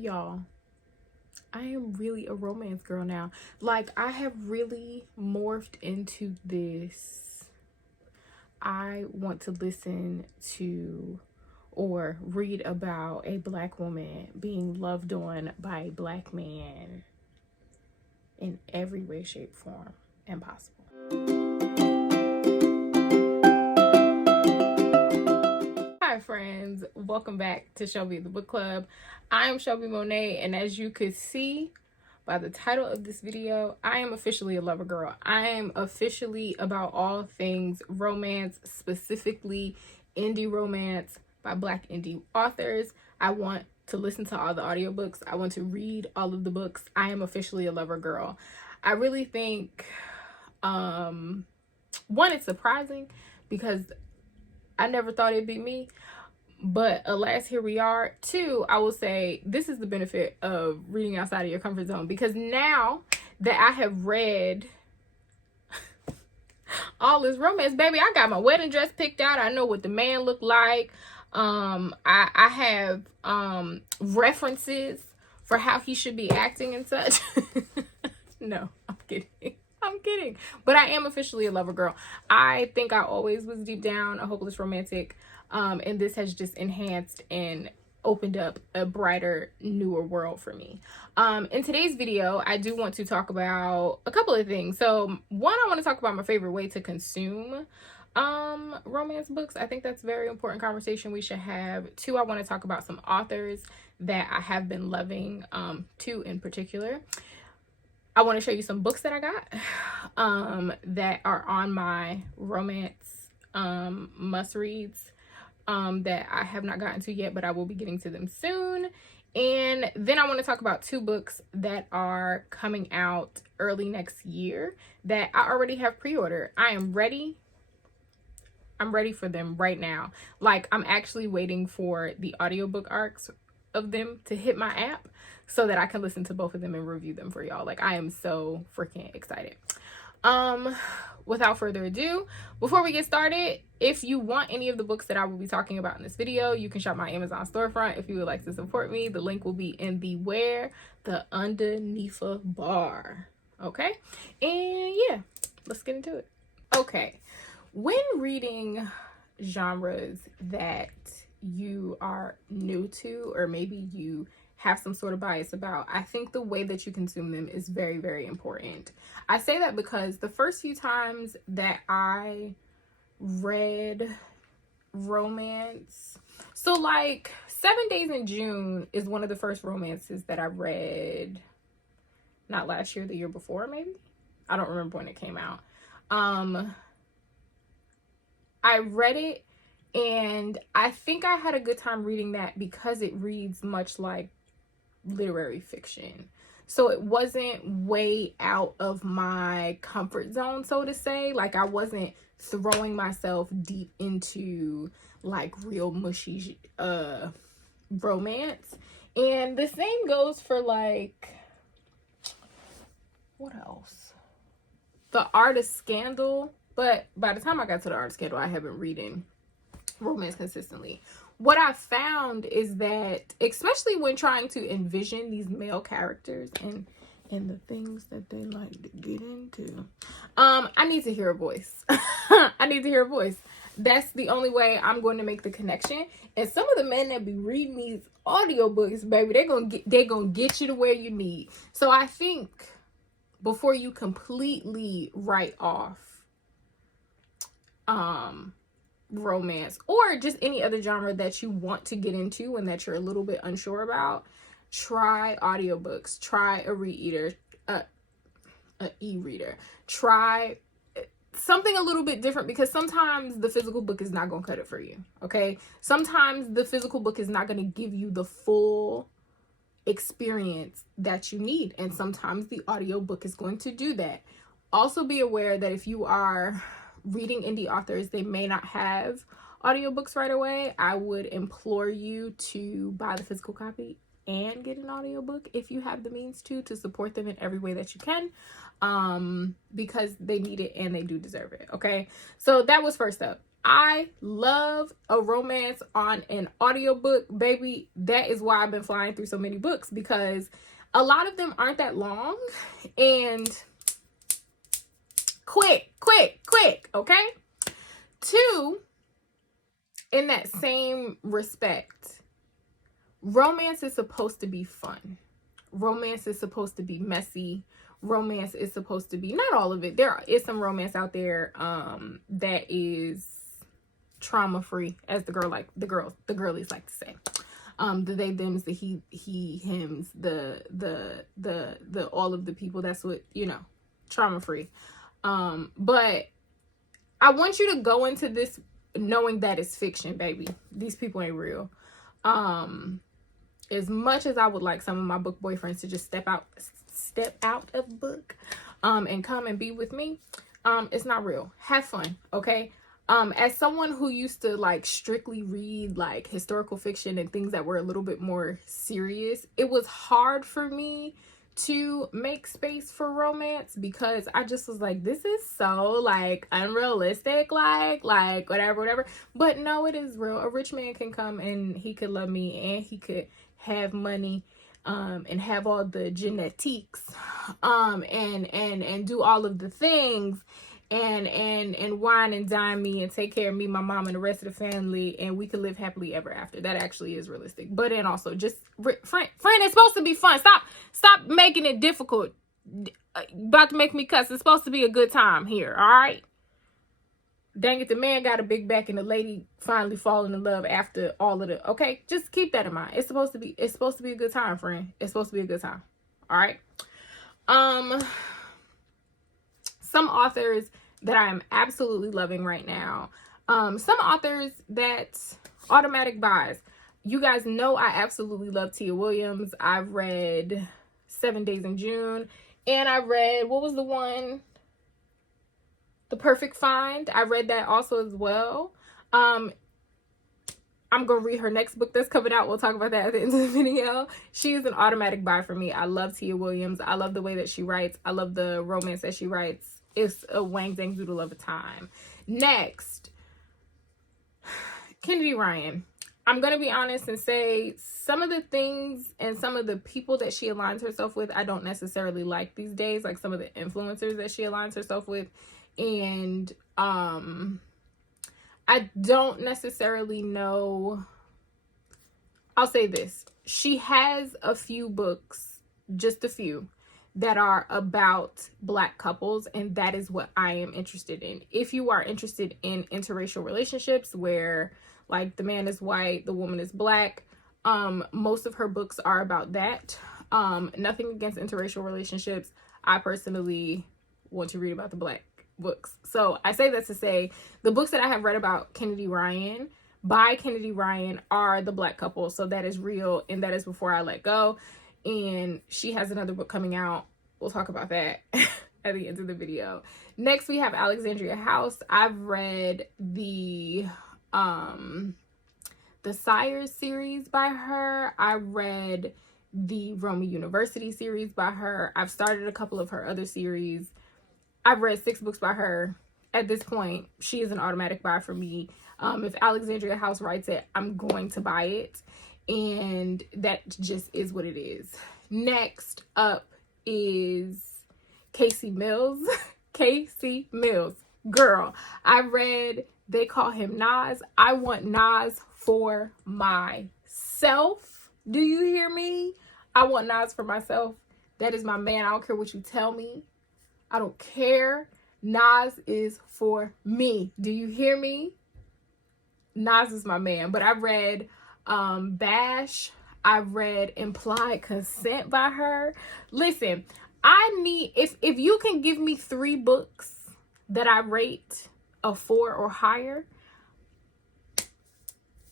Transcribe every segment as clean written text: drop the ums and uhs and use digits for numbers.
Y'all, I am really a romance girl now. Like, I have really morphed into this. I want to listen to or read about a black woman being loved on by a black man in every way, shape, form, and possible. Hi friends, welcome back to Shelby the Book Club. I am Shelby Monet, and as you could see by the title of this video, I am officially a lover girl. I am officially about all things romance, specifically indie romance by black indie authors. I want to listen to all the audiobooks. I want to read all of the books. I am officially a lover girl. I really think one, it's surprising because I never thought it'd be me, but alas, here we are. Two, I will say this is the benefit of reading outside of your comfort zone, because now that I have read all this romance, baby, I got my wedding dress picked out. I know what the man looked like. I have references for how he should be acting and such. No, I'm kidding. I'm kidding. But I am officially a lover girl. I think I always was deep down a hopeless romantic. And this has just enhanced and opened up a brighter, newer world for me. In today's video, I do want to talk about a couple of things. So one, I want to talk about my favorite way to consume romance books. I think that's a very important conversation we should have. Two, I want to talk about some authors that I have been loving, two in particular. I want to show you some books that I got that are on my romance must reads that I have not gotten to yet, but I will be getting to them soon. And then I want to talk about two books that are coming out early next year that I already have pre-ordered. I am ready. I'm ready for them right now. Like, I'm actually waiting for the audiobook arcs of them to hit my app so that I can listen to both of them and review them for y'all. Like, I am so freaking excited. Without further ado, before we get started, if you want any of the books that I will be talking about in this video, you can shop my Amazon storefront if you would like to support me. The link will be in the underneath a bar. Okay? And yeah, let's get into it. Okay. When reading genres that you are new to, or maybe you have some sort of bias about, I think the way that you consume them is very, very important. I say that because the first few times that I read romance, so like 7 Days in June is one of the first romances that I read, not last year, the year before, maybe. I don't remember when it came out. I read it and I think I had a good time reading that because it reads much like literary fiction. So it wasn't way out of my comfort zone, so to say. Like, I wasn't throwing myself deep into like real mushy romance. And the same goes for like, what else? The Art of Scandal. But by the time I got to The Art of Scandal, I haven't reading romance consistently. What I found is that, especially when trying to envision these male characters and the things that they like to get into, I need to hear a voice. I need to hear a voice. That's the only way I'm going to make the connection. And some of the men that be reading these audiobooks, baby, they're gonna get you to where you need. So I think before you completely write off romance or just any other genre that you want to get into and that you're a little bit unsure about, try audiobooks, try a e-reader, try something a little bit different, because sometimes the physical book is not gonna cut it for you. Okay, sometimes the physical book is not gonna give you the full experience that you need, and sometimes the audiobook is going to do that. Also be aware that if you are reading indie authors, they may not have audiobooks right away. I would implore you to buy the physical copy and get an audiobook if you have the means to support them in every way that you can, because they need it and they do deserve it. Okay, so that was first up. I love a romance on an audiobook, baby. That is why I've been flying through so many books, because a lot of them aren't that long and quick, okay? Two, in that same respect, romance is supposed to be fun. Romance is supposed to be messy. Romance is supposed to be, not all of it. There is some romance out there that is trauma free, as the girlies like to say. The they, thems, the he, hims, the all of the people. That's what, trauma free. But I want you to go into this knowing that it's fiction, baby. These people ain't real. As much as I would like some of my book boyfriends to just step out of the book, and come and be with me, it's not real. Have fun, okay? As someone who used to like strictly read like historical fiction and things that were a little bit more serious, it was hard for me to make space for romance, because I just was like, this is so like unrealistic, like whatever. But no, it is real. A rich man can come and he could love me, and he could have money, and have all the genetiques, and do all of the things, and wine and dine me and take care of me, my mom, and the rest of the family, and we could live happily ever after. That actually is realistic. But then also, just friend, it's supposed to be fun. Stop making it difficult. About to make me cuss. It's supposed to be a good time here, all right? Dang it, the man got a big back and the lady finally falling in love after all of the, okay? Just keep that in mind. It's supposed to be a good time, friend. It's supposed to be a good time. All right? Some authors that I am absolutely loving right now. Some authors that automatic buys. You guys know I absolutely love Tia Williams. I've read 7 Days in June. And I read, what was the one? The Perfect Find. I read that also as well. I'm going to read her next book that's coming out. We'll talk about that at the end of the video. She is an automatic buy for me. I love Tia Williams. I love the way that she writes. I love the romance that she writes. It's a wang dang doodle of a time. Next, Kennedy Ryan. I'm going to be honest and say some of the things and some of the people that she aligns herself with, I don't necessarily like these days. Like some of the influencers that she aligns herself with. And I don't necessarily know. I'll say this. She has a few books, just a few, that are about Black couples, and that is what I am interested in. If you are interested in interracial relationships where like the man is white, the woman is Black, most of her books are about that. Nothing against interracial relationships. I personally want to read about the Black books. So I say that to say the books that I have read about Kennedy Ryan, by Kennedy Ryan, are the Black couple. So that is real, and that is Before I Let Go. And she has another book coming out. We'll talk about that at the end of the video. Next, we have Alexandria House. I've read the Sires series by her. I read the Roma University series by her. I've started a couple of her other series. I've read 6 books by her. At this point, she is an automatic buy for me. If Alexandria House writes it, I'm going to buy it. And that just is what it is. Next up is Casey Mills. Casey Mills. Girl, I read They Call Him Nas. I want Nas for myself. Do you hear me? I want Nas for myself. That is my man. I don't care what you tell me. I don't care. Nas is for me. Do you hear me? Nas is my man. But I read Bash. I read Implied Consent by her. Listen, I need, if you can give me 3 books that I rate a 4 or higher,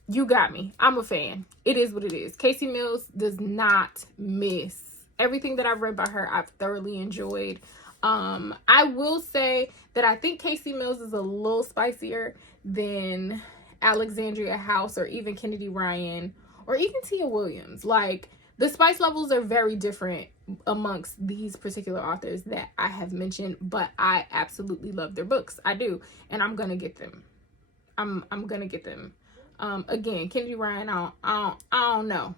you got me. I'm a fan. It is what it is. Casey Mills does not miss. Everything that I've read by her, I've thoroughly enjoyed. I will say that I think Casey Mills is a little spicier than Alexandria House or even Kennedy Ryan or even Tia Williams. Like, the spice levels are very different amongst these particular authors that I have mentioned, but I absolutely love their books. I do, and I'm gonna get them. I'm gonna get them. Again, Kennedy Ryan, I don't know.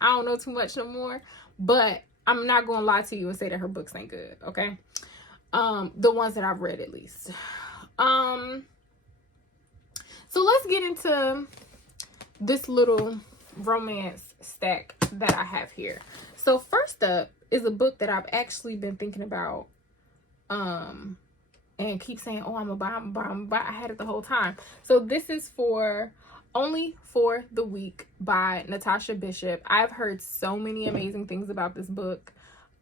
I don't know too much no more, but I'm not gonna lie to you and say that her books ain't good, okay? The ones that I've read at least. So let's get into this little romance stack that I have here. So first up is a book that I've actually been thinking about, and keep saying, oh, I'm gonna buy. I had it the whole time. So this is for Only for the Weak by Natasha Bishop. I've heard so many amazing things about this book.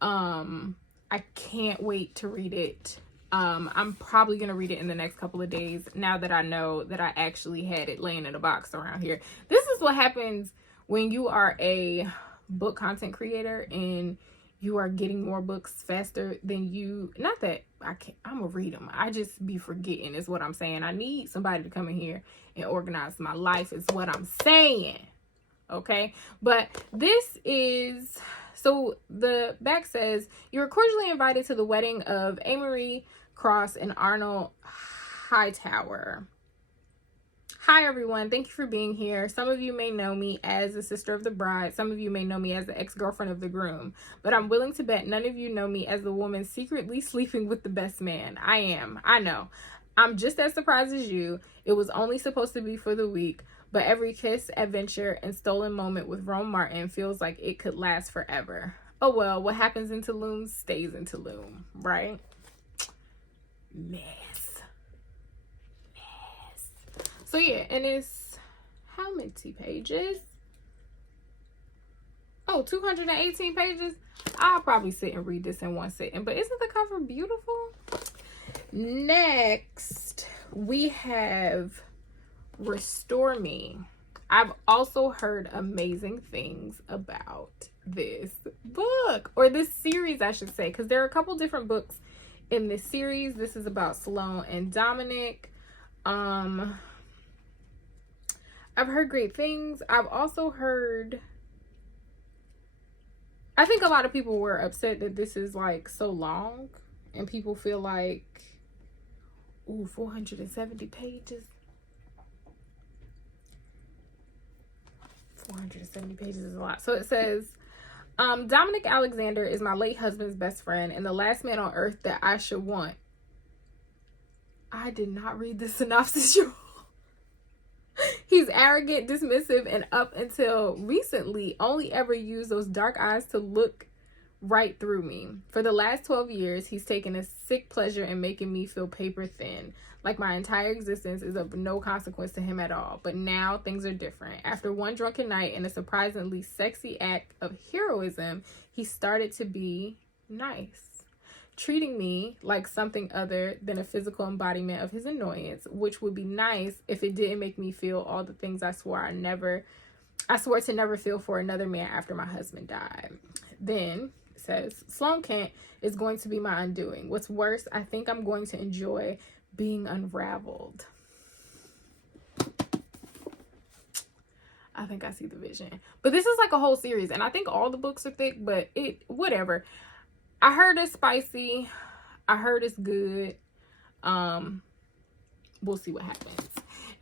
I can't wait to read it. I'm probably gonna read it in the next couple of days now that I know that I actually had it laying in a box around here. This is what happens when you are a book content creator and you are getting more books faster than you. Not that I'm gonna read them, I just be forgetting is what I'm saying. I need somebody to come in here and organize my life is what I'm saying, okay? But this is, so the back says, you're cordially invited to the wedding of Amory Cross and Arnold Hightower. Hi everyone, thank you for being here. Some of you may know me as the sister of the bride. Some of you may know me as the ex-girlfriend of the groom. But I'm willing to bet none of you know me as the woman secretly sleeping with the best man. I am. I know. I'm just as surprised as you. It was only supposed to be for the week, but every kiss, adventure, and stolen moment with Rome Martin feels like it could last forever. Oh well, what happens in Tulum stays in Tulum, right? Mess. So yeah, and it's how many pages? Oh, 218 pages. I'll probably sit and read this in one sitting, but isn't the cover beautiful? Next, we have Restore Me. I've also heard amazing things about this book, or this series, I should say, because there are a couple different books in this series. This is about Sloane and Dominic. I've heard great things. I've also heard, I think a lot of people were upset that this is like so long and people feel like, ooh, 470 pages. 470 pages is a lot. So it says, Dominic Alexander is my late husband's best friend and the last man on earth that I should want. I did not read the synopsis, y'all. He's arrogant, dismissive, and up until recently only ever used those dark eyes to look right through me. For the last 12 years, he's taken a sick pleasure in making me feel paper thin, like my entire existence is of no consequence to him at all. But now things are different. After one drunken night and a surprisingly sexy act of heroism, he started to be nice, treating me like something other than a physical embodiment of his annoyance, which would be nice if it didn't make me feel all the things I swore to never feel for another man after my husband died. Then it says, Sloane Kent is going to be my undoing. What's worse, I think I'm going to enjoy being unraveled. I think I see the vision. But this is like a whole series, and I think all the books are thick, but whatever. I heard it's spicy. I heard it's good. We'll see what happens.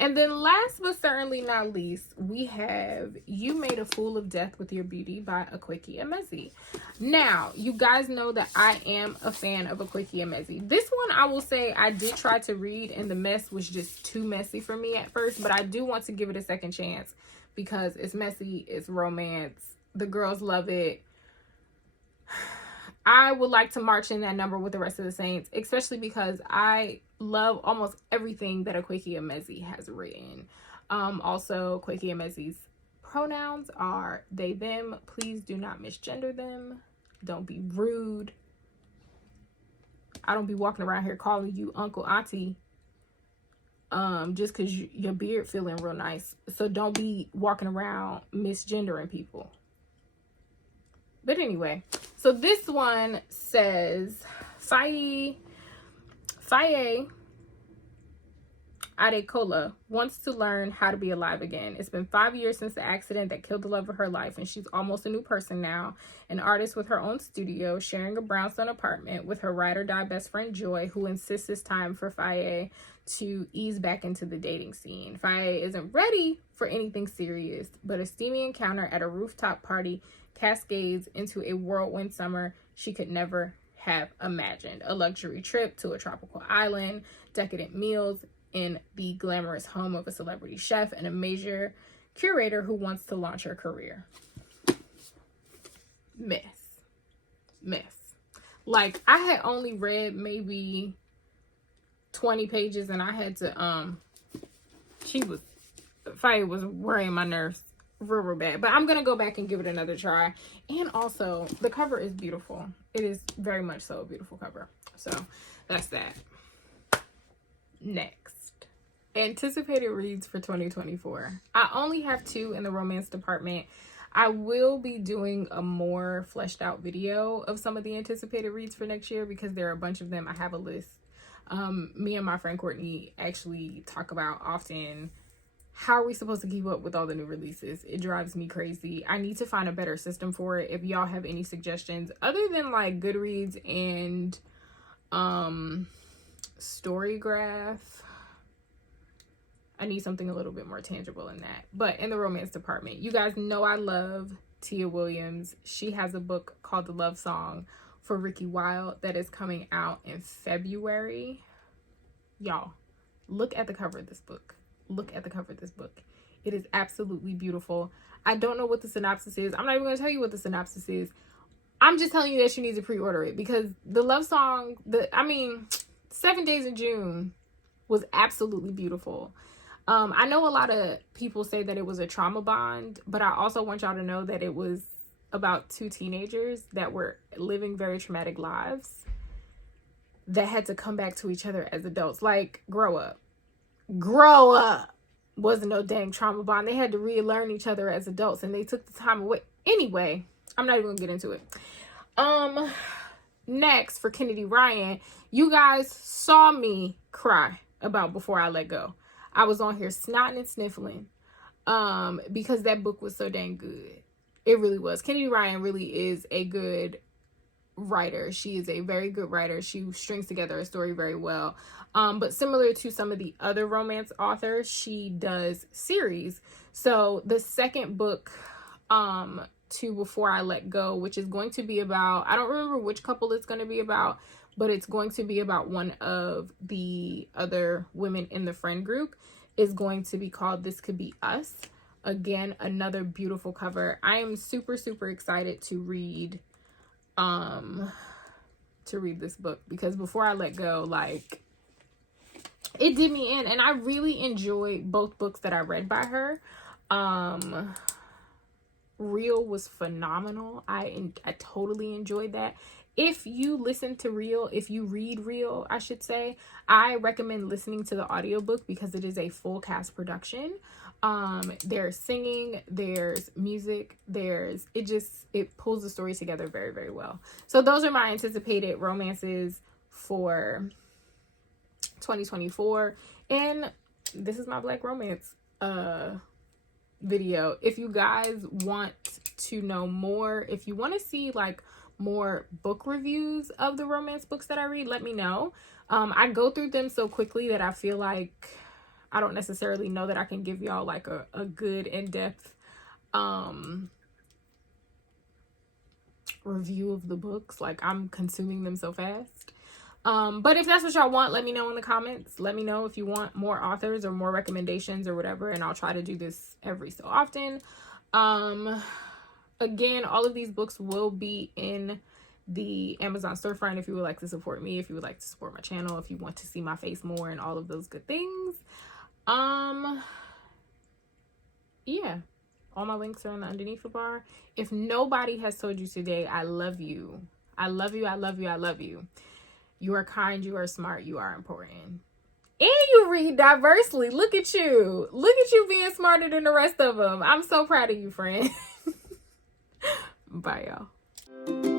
And then last but certainly not least, we have You Made a Fool of Death with Your Beauty by Akwaeke Emezi. Now, you guys know that I am a fan of Akwaeke Emezi. This one, I will say, I did try to read, and the mess was just too messy for me at first, but I do want to give it a second chance because it's messy, it's romance, the girls love it. I would like to march in that number with the rest of the saints, especially because I love almost everything that Akwaeke Emezi has written. Also, Akwaeke Emezi's pronouns are they, them. Please do not misgender them. Don't be rude. I don't be walking around here calling you uncle, auntie, just because your beard feeling real nice. So don't be walking around misgendering people. But anyway, so this one says, Faye Adekola wants to learn how to be alive again. It's been 5 years since the accident that killed the love of her life, and she's almost a new person now. An artist with her own studio, sharing a brownstone apartment with her ride-or-die best friend Joy, who insists it's time for Faye to ease back into the dating scene. Faye isn't ready for anything serious, but a steamy encounter at a rooftop party cascades into a whirlwind summer she could never have imagined. A luxury trip to a tropical island, decadent meals in the glamorous home of a celebrity chef, and a major curator who wants to launch her career. Mess. Like, I had only read maybe 20 pages, and I had to, Faye was worrying my nerves real bad. But I'm going to go back and give it another try. And also, the cover is beautiful. It is very much so a beautiful cover. So, that's that. Next. Anticipated reads for 2024. I only have 2 in the romance department. I will be doing a more fleshed out video of some of the anticipated reads for next year because there are a bunch of them. I have a list. Me and my friend Courtney actually talk about often, how are we supposed to keep up with all the new releases? It drives me crazy. I need to find a better system for it. If y'all have any suggestions other than like Goodreads and Storygraph, I need something a little bit more tangible in that. But in the romance department, you guys know I love Tia Williams. She has a book called The Love Song for Ricky Wilde that is coming out in February. Y'all, look at the cover of this book. Look at the cover of this book. It is absolutely beautiful. I don't know what the synopsis is. I'm not even going to tell you what the synopsis is. I'm just telling you that you need to pre-order it because the love song, 7 Days in June was absolutely beautiful. I know a lot of people say that it was a trauma bond, but I also want y'all to know that it was about 2 teenagers that were living very traumatic lives that had to come back to each other as adults. Like, grow up. Grow up. Wasn't no dang trauma bond. They had to relearn each other as adults, and they took the time away. Anyway, I'm not even gonna get into it. Next, for Kennedy Ryan, you guys saw me cry about Before I Let Go. I was on here snotting and sniffling because that book was so dang good. It really was. Kennedy Ryan really is a good writer. She is a very good writer. She strings together a story very well. But similar to some of the other romance authors, she does series. So the second book to Before I Let Go, which is going to be about, I don't remember which couple it's going to be about, but it's going to be about one of the other women in the friend group, is going to be called This Could Be Us. Again, another beautiful cover. I am super, super excited to read this book because Before I Let Go, like, it did me in, and I really enjoyed both books that I read by her. Real was phenomenal. I totally enjoyed that. If you listen to Real, if you read Real, I should say, I recommend listening to the audiobook because it is a full cast production. There's singing, there's music, it pulls the story together very, very well. So those are my anticipated romances for 2024. And this is my Black romance video. If you guys want to know more, if you want to see like more book reviews of the romance books that I read, let me know. I go through them so quickly that I feel like I don't necessarily know that I can give y'all like a good in-depth review of the books. Like, I'm consuming them so fast. But if that's what y'all want, let me know in the comments. Let me know if you want more authors or more recommendations or whatever, and I'll try to do this every so often. Again, all of these books will be in the Amazon storefront if you would like to support me, if you would like to support my channel, if you want to see my face more and all of those good things. Yeah, all my links are in the underneath the bar. If nobody has told you today, I love you. I love you, I love you, I love you. You are kind, you are smart, you are important. And you read diversely. Look at you. Look at you being smarter than the rest of them. I'm so proud of you, friend. Bye, y'all.